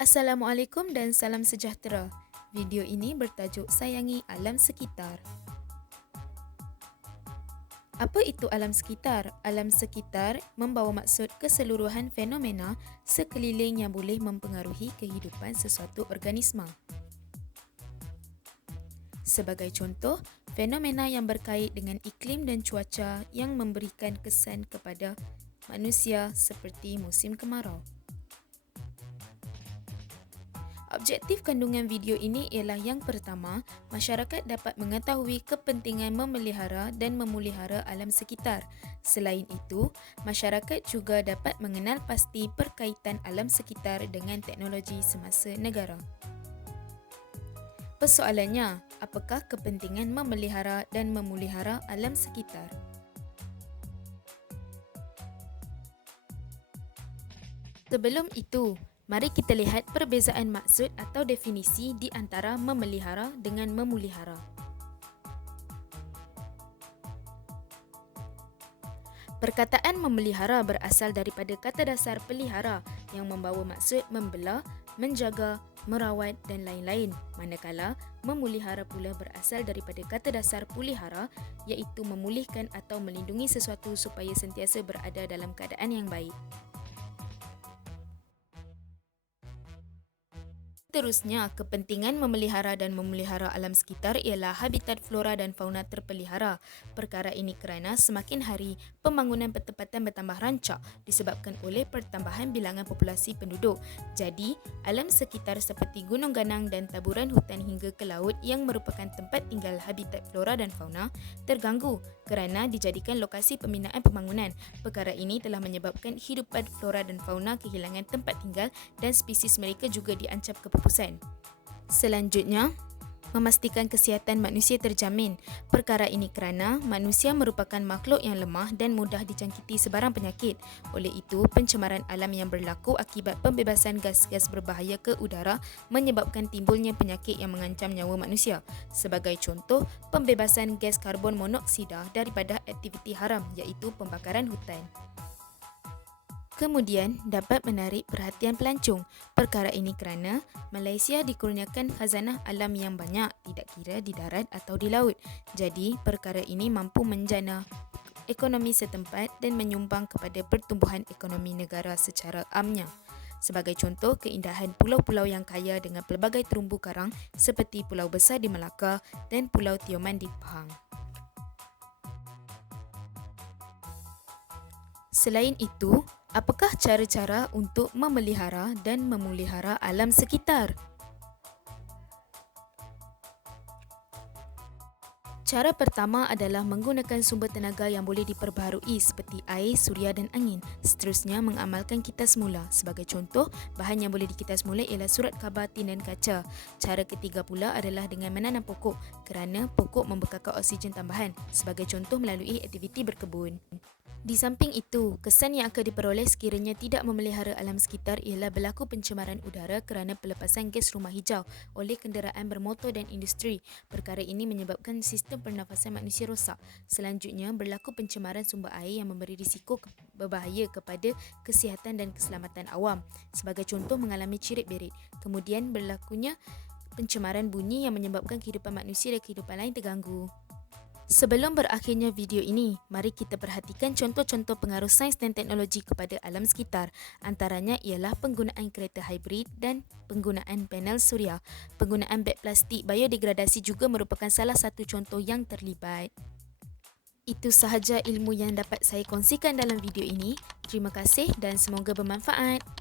Assalamualaikum dan salam sejahtera. Video ini bertajuk Sayangi Alam Sekitar. Apa itu alam sekitar? Alam sekitar membawa maksud keseluruhan fenomena sekeliling yang boleh mempengaruhi kehidupan sesuatu organisma. Sebagai contoh, fenomena yang berkait dengan iklim dan cuaca yang memberikan kesan kepada manusia seperti musim kemarau. Objektif kandungan video ini ialah yang pertama, masyarakat dapat mengetahui kepentingan memelihara dan memulihara alam sekitar. Selain itu, masyarakat juga dapat mengenal pasti perkaitan alam sekitar dengan teknologi semasa negara. Persoalannya, apakah kepentingan memelihara dan memulihara alam sekitar? Sebelum itu, mari kita lihat perbezaan maksud atau definisi di antara memelihara dengan memulihara. Perkataan memelihara berasal daripada kata dasar pelihara yang membawa maksud membela, menjaga, merawat dan lain-lain. Manakala memulihara pula berasal daripada kata dasar pulihara iaitu memulihkan atau melindungi sesuatu supaya sentiasa berada dalam keadaan yang baik. Seterusnya, kepentingan memelihara dan memelihara alam sekitar ialah habitat flora dan fauna terpelihara. Perkara ini kerana semakin hari, pembangunan bertempatan bertambah rancak disebabkan oleh pertambahan bilangan populasi penduduk. Jadi, alam sekitar seperti gunung ganang dan taburan hutan hingga ke laut yang merupakan tempat tinggal habitat flora dan fauna terganggu kerana dijadikan lokasi pembinaan pembangunan. Perkara ini telah menyebabkan hidupan flora dan fauna kehilangan tempat tinggal dan spesies mereka juga diancam kepupusan. Selanjutnya, memastikan kesihatan manusia terjamin. Perkara ini kerana manusia merupakan makhluk yang lemah dan mudah dijangkiti sebarang penyakit. Oleh itu, pencemaran alam yang berlaku akibat pembebasan gas-gas berbahaya ke udara menyebabkan timbulnya penyakit yang mengancam nyawa manusia. Sebagai contoh, pembebasan gas karbon monoksida daripada aktiviti haram iaitu pembakaran hutan. Kemudian, dapat menarik perhatian pelancong. Perkara ini kerana Malaysia dikurniakan khazanah alam yang banyak, tidak kira di darat atau di laut. Jadi, perkara ini mampu menjana ekonomi setempat dan menyumbang kepada pertumbuhan ekonomi negara secara amnya. Sebagai contoh, keindahan pulau-pulau yang kaya dengan pelbagai terumbu karang seperti Pulau Besar di Melaka dan Pulau Tioman di Pahang. Selain itu, apakah cara-cara untuk memelihara dan memulihara alam sekitar? Cara pertama adalah menggunakan sumber tenaga yang boleh diperbaharui seperti air, suria dan angin. Seterusnya, mengamalkan kitas semula. Sebagai contoh, bahan yang boleh dikitas semula ialah surat khabar, tin dan kaca. Cara ketiga pula adalah dengan menanam pokok kerana pokok membekalkan oksigen tambahan. Sebagai contoh, melalui aktiviti berkebun. Di samping itu, kesan yang akan diperoleh sekiranya tidak memelihara alam sekitar ialah berlaku pencemaran udara kerana pelepasan gas rumah hijau oleh kenderaan bermotor dan industri. Perkara ini menyebabkan sistem pernafasan manusia rosak. Selanjutnya, berlaku pencemaran sumber air yang memberi risiko berbahaya kepada kesihatan dan keselamatan awam. Sebagai contoh, mengalami cirit berit. Kemudian, berlakunya pencemaran bunyi yang menyebabkan kehidupan manusia dan kehidupan lain terganggu. Sebelum berakhirnya video ini, mari kita perhatikan contoh-contoh pengaruh sains dan teknologi kepada alam sekitar. Antaranya ialah penggunaan kereta hybrid dan penggunaan panel suria. Penggunaan beg plastik biodegradasi juga merupakan salah satu contoh yang terlibat. Itu sahaja ilmu yang dapat saya kongsikan dalam video ini. Terima kasih dan semoga bermanfaat.